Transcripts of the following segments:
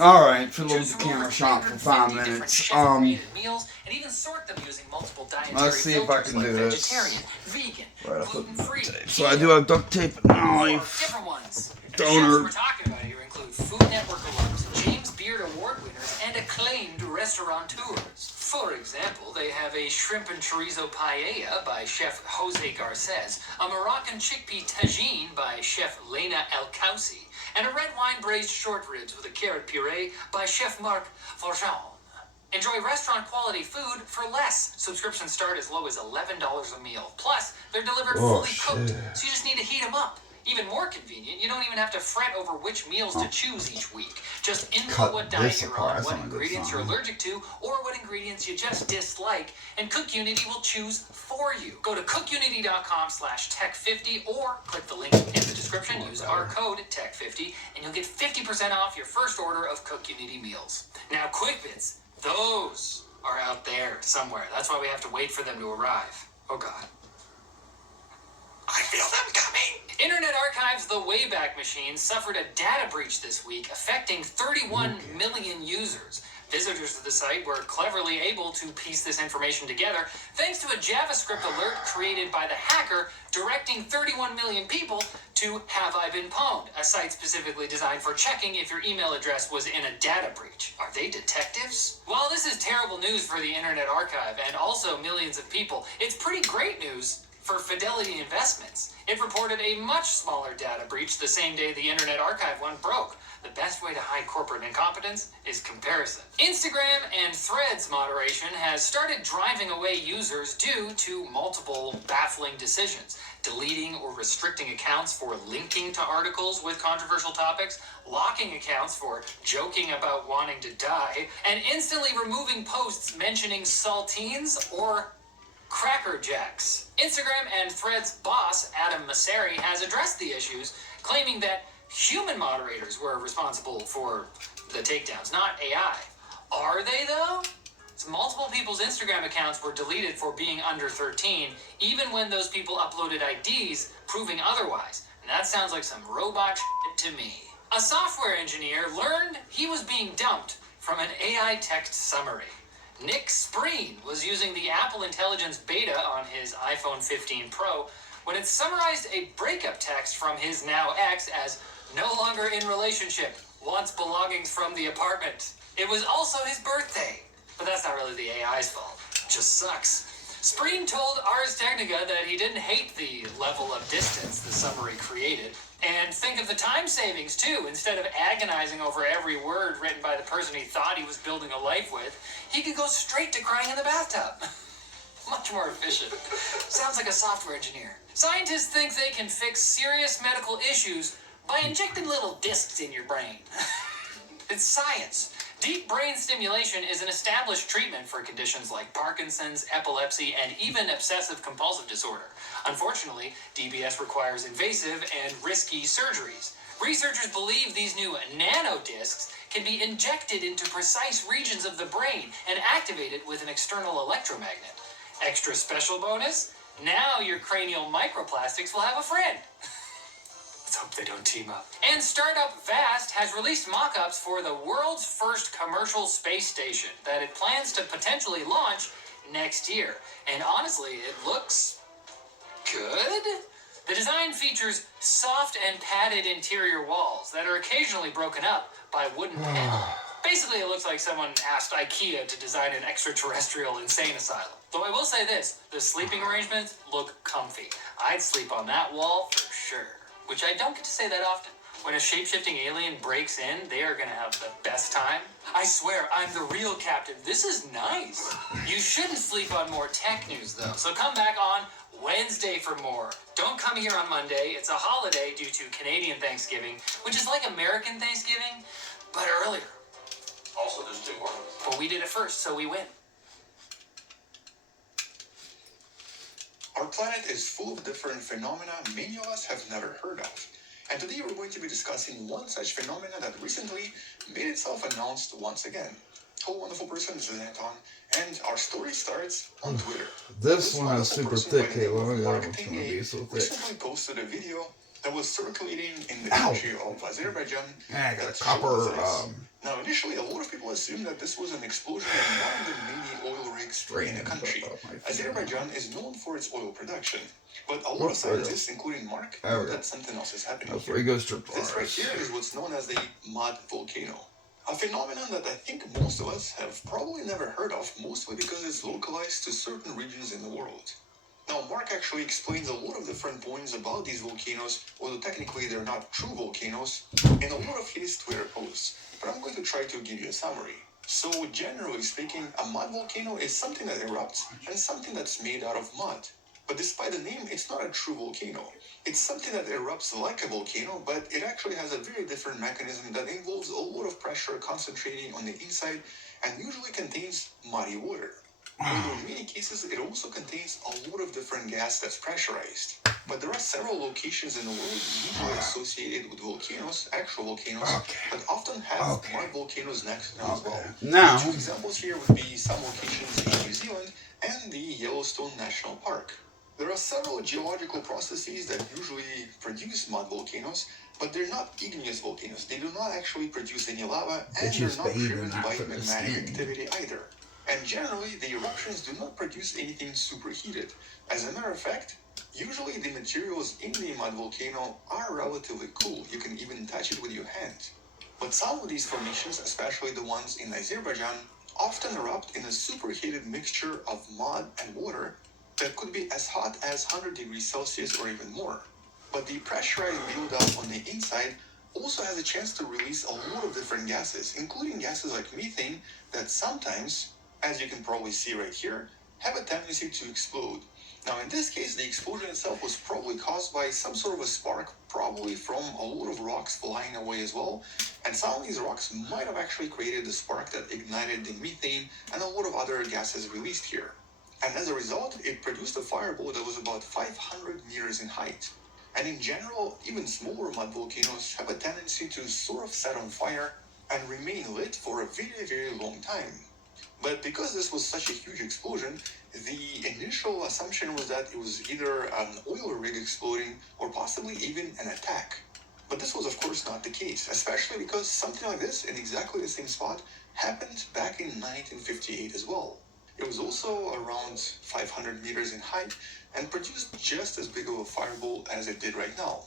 Alright, fiddle with the camera shop for 5 minutes. Let's see if I can do this. Right, I'll put the tape. So I do have duct tape, a knife, donor. Food Network alums, James Beard Award winners, and acclaimed restaurateurs. For example, they have a shrimp and chorizo paella by chef Jose Garces, a Moroccan chickpea tagine by chef Lena El Kousi, and a red wine braised short ribs with a carrot puree by chef Marc Forjon. Enjoy restaurant quality food for less. Subscriptions start as low as $11 a meal. Plus, they're delivered fully cooked, so you just need to heat them up. Even more convenient, you don't even have to fret over which meals to choose each week. Just input what diet you're on, what ingredients you're allergic to, or what ingredients you just dislike, and CookUnity will choose for you. Go to cookunity.com/tech50 or click the link in the description, use our code TECH50, and you'll get 50% off your first order of CookUnity meals. Now, Quick Bits, those are out there somewhere. That's why we have to wait for them to arrive. Oh, God. I feel them coming! Internet Archive's The Wayback Machine suffered a data breach this week, affecting 31 million users. Visitors to the site were cleverly able to piece this information together thanks to a JavaScript alert created by the hacker directing 31 million people to Have I Been Pwned, a site specifically designed for checking if your email address was in a data breach. Are they detectives? While this is terrible news for the Internet Archive and also millions of people, it's pretty great news for Fidelity Investments. It reported a much smaller data breach the same day the Internet Archive went broke. The best way to hide corporate incompetence is comparison. Instagram and Threads moderation has started driving away users due to multiple baffling decisions. Deleting or restricting accounts for linking to articles with controversial topics, locking accounts for joking about wanting to die, and instantly removing posts mentioning saltines or Cracker Jacks. Instagram and Threads boss Adam Mosseri has addressed the issues, claiming that human moderators were responsible for the takedowns, not AI. Are they, though? So multiple people's Instagram accounts were deleted for being under 13, even when those people uploaded IDs proving otherwise. And that sounds like some robot shit to me. A software engineer learned he was being dumped from an AI text summary. Nick Spreen was using the Apple Intelligence beta on his iPhone 15 Pro when it summarized a breakup text from his now ex as no longer in relationship, wants belongings from the apartment. It was also his birthday. But that's not really the AI's fault. It just sucks. Spreen told Ars Technica that he didn't hate the level of distance the summary created. And think of the time savings, too. Instead of agonizing over every word written by the person he thought he was building a life with, he could go straight to crying in the bathtub. Much more efficient. Sounds like a software engineer. Scientists think they can fix serious medical issues by injecting little discs in your brain. It's science. Deep brain stimulation is an established treatment for conditions like Parkinson's, epilepsy, and even obsessive-compulsive disorder. Unfortunately, DBS requires invasive and risky surgeries. Researchers believe these new nanodiscs can be injected into precise regions of the brain and activated with an external electromagnet. Extra special bonus? Now your cranial microplastics will have a friend. Let's hope they don't team up. And startup Vast has released mock-ups for the world's first commercial space station that it plans to potentially launch next year. And honestly, it looks good. The design features soft and padded interior walls that are occasionally broken up by wooden panels. Basically, it looks like someone asked IKEA to design an extraterrestrial insane asylum. Though I will say this, the sleeping arrangements look comfy. I'd sleep on that wall for sure. Which I don't get to say that often. When a shape-shifting alien breaks in, they are gonna have the best time. I swear, I'm the real captain. This is nice. You shouldn't sleep on more tech news, though. So come back on Wednesday for more. Don't come here on Monday. It's a holiday due to Canadian Thanksgiving, which is like American Thanksgiving, but earlier. Also, there's 2 more. But we did it first, so we win. Our planet is full of different phenomena many of us have never heard of. And today we're going to be discussing one such phenomena that recently made itself announced once again. Hello, wonderful person, this is Anton, and our story starts on Twitter. This one is super thick, Halo. It's gonna be so thick. Recently posted a video that was circulating in the country of Azerbaijan. Yeah, I got a copper initially, a lot of people assumed that this was an explosion in one of the many oil rigs in the country. Azerbaijan is known for its oil production, but a lot of scientists, including Mark, know that something else is happening here. This right here is what's known as the mud volcano. A phenomenon that I think most of us have probably never heard of, mostly because it's localized to certain regions in the world. Now, Mark actually explains a lot of different points about these volcanoes, although technically they're not true volcanoes, in a lot of his Twitter posts, but I'm going to try to give you a summary. So, generally speaking, a mud volcano is something that erupts and something that's made out of mud. But despite the name, it's not a true volcano. It's something that erupts like a volcano, but it actually has a very different mechanism that involves a lot of pressure concentrating on the inside and usually contains muddy water. Although in many cases, it also contains a lot of different gas that's pressurized. But there are several locations in the world usually associated with volcanoes, actual volcanoes, that often have mud volcanoes next to them as well. Now, two examples here would be some locations in New Zealand and the Yellowstone National Park. There are several geological processes that usually produce mud volcanoes, but they're not igneous volcanoes. They do not actually produce any lava, and they're not driven by magmatic activity either. And generally, the eruptions do not produce anything superheated. As a matter of fact, usually the materials in the mud volcano are relatively cool. You can even touch it with your hand. But some of these formations, especially the ones in Azerbaijan, often erupt in a superheated mixture of mud and water that could be as hot as 100 degrees Celsius or even more. But the pressurized buildup on the inside also has a chance to release a lot of different gases, including gases like methane that sometimes, as you can probably see right here, have a tendency to explode. Now in this case, the explosion itself was probably caused by some sort of a spark, probably from a lot of rocks flying away as well, and some of these rocks might have actually created the spark that ignited the methane and a lot of other gases released here. And as a result, it produced a fireball that was about 500 meters in height. And in general, even smaller mud volcanoes have a tendency to sort of set on fire and remain lit for a very, very long time. But because this was such a huge explosion, the initial assumption was that it was either an oil rig exploding or possibly even an attack. But this was of course not the case, especially because something like this in exactly the same spot happened back in 1958 as well. It was also around 500 meters in height and produced just as big of a fireball as it did right now.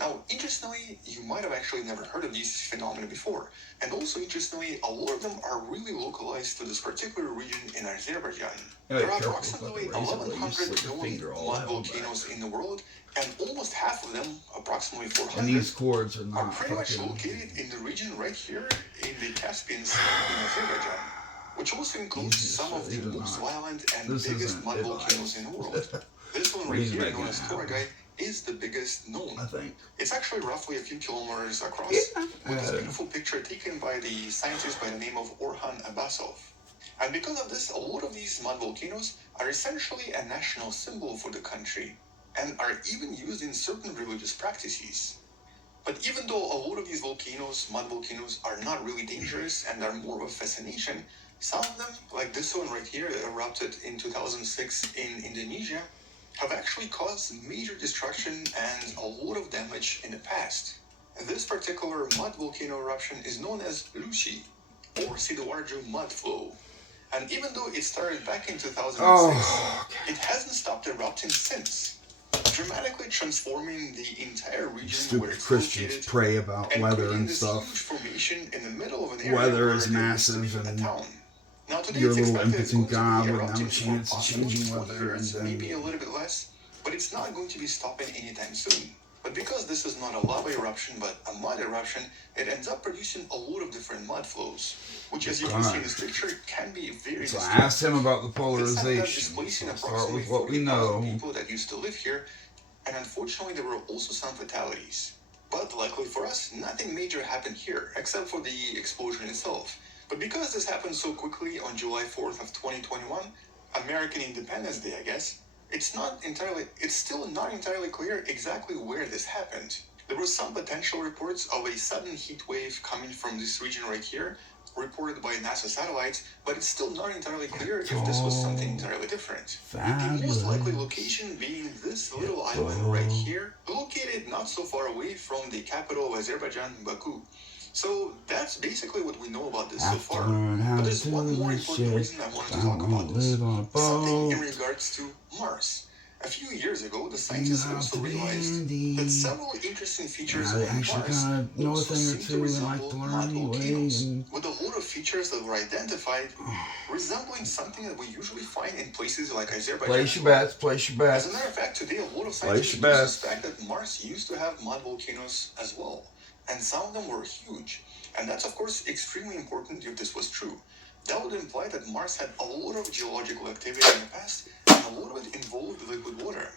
Now, interestingly, you might have actually never heard of these phenomena before. And also, interestingly, a lot of them are really localized to this particular region in Azerbaijan. There are approximately 1,100 known mud volcanoes in the world, and almost half of them, approximately 400, and these cords are pretty much located in the region right here in the Caspian Sea in Azerbaijan, which also includes some of the most violent and biggest mud volcanoes in the world. This one right here, known as Toragai, is the biggest known. I think. It's actually roughly a few kilometers across, with this beautiful picture taken by the scientist by the name of Orhan Abbasov. And because of this, a lot of these mud volcanoes are essentially a national symbol for the country, and are even used in certain religious practices. But even though a lot of these volcanoes, mud volcanoes, are not really dangerous and are more of a fascination, some of them, like this one right here, erupted in 2006 in Indonesia, have actually caused major destruction and a lot of damage in the past. This particular mud volcano eruption is known as Lucy, or Sidoarjo mud flow. And even though it started back in 2006, it hasn't stopped erupting since, dramatically transforming the entire region where it's Christians located, pray about weather and stuff. Huge formation in the middle of an area weather where is there massive, used to be and a town. Now, today your it's little expected it's going impotent to God be with no erupting chance for of possibly changing 20 weather, and years, then maybe a little bit less, but it's not going to be stopping anytime soon. But because this is not a lava eruption but a mud eruption, it ends up producing a lot of different mud flows, which, as you can see in this picture, can be very so I destructive. asked him about the This ended up polarization. displacing So I'll start approximately with what we 40,000 know. people that used to live here, and unfortunately there were also some fatalities. But luckily for us, nothing major happened here, except for the explosion itself. But because this happened so quickly on July 4th of 2021, American Independence Day, I guess, it's still not entirely clear exactly where this happened. There were some potential reports of a sudden heat wave coming from this region right here, reported by NASA satellites, but it's still not entirely clear if this was something entirely different. The most likely location being this little island right here, located not so far away from the capital of Azerbaijan, Baku. So that's basically what we know about this so far. But there's one more important reason I wanted to talk about this. Something in regards to Mars. A few years ago, the scientists also realized that several interesting features on Mars also seem to resemble mud volcanoes, with a lot of features that were identified resembling something that we usually find in places like Azerbaijan. Place your bets, place your bets. As a matter of fact, today a lot of scientists suspect that Mars used to have mud volcanoes as well, and some of them were huge. And that's of course extremely important if this was true. That would imply that Mars had a lot of geological activity in the past, and a lot of it involved liquid water.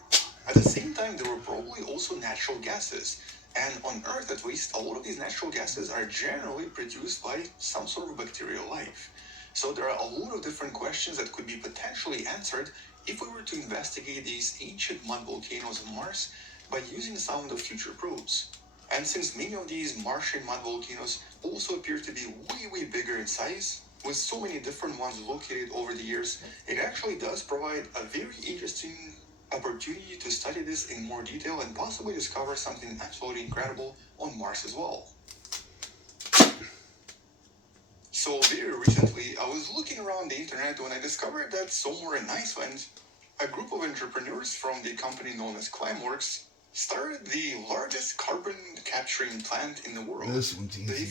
At the same time, there were probably also natural gases. And on Earth, at least, a lot of these natural gases are generally produced by some sort of bacterial life. So there are a lot of different questions that could be potentially answered if we were to investigate these ancient mud volcanoes on Mars by using some of the future probes. And since many of these Martian mud volcanoes also appear to be way bigger in size, with so many different ones located over the years, it actually does provide a very interesting opportunity to study this in more detail and possibly discover something absolutely incredible on Mars as well. So very recently, I was looking around the internet when I discovered that somewhere in Iceland, a group of entrepreneurs from the company known as Climeworks started the largest carbon capturing plant in the world. The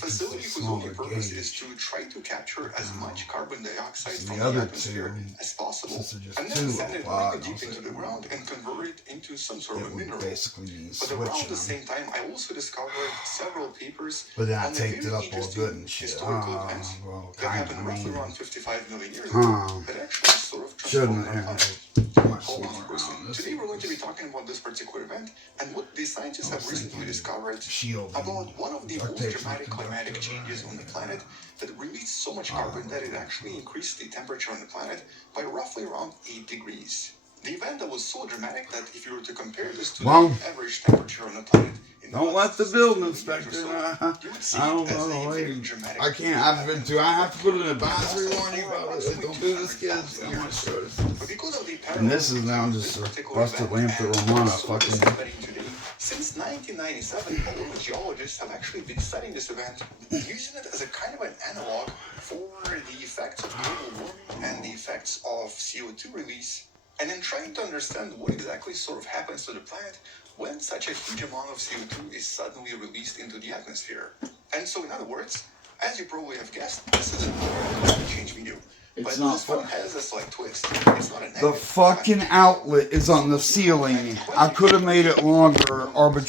facility whose only purpose is to try to capture as much carbon dioxide from the atmosphere as possible, and then send it really deep into the ground and convert it into some sort of a mineral. But around the same time, I also discovered several papers on the very interesting historical events that happened roughly around 55 million years ago that actually sort of transformed our planet. Hold on a person. Today we're going to be talking about this particular event and what the scientists have recently discovered about one of the most dramatic climatic changes on the planet that released so much carbon that it actually increased the temperature on the planet by roughly around 8 degrees. The event that was so dramatic that if you were to compare this to the average temperature on the planet, don't let the building inspector. I don't know. I can't. I have to put an advisory warning about it. Don't do this, kids. I'm not sure. And this is now just a busted lamp that Romana fucking. Since 1997, a lot of geologists have actually been studying this event, using it as a kind of an analog for the effects of global warming and the effects of CO2 release, and then trying to understand what exactly sort of happens to the planet when such a huge amount of CO2 is suddenly released into the atmosphere. And so, in other words, as you probably have guessed, this is another climate change video. But this one has a slight twist. It's not a negative. The fucking outlet is on the ceiling. I could have made it longer arbitrarily.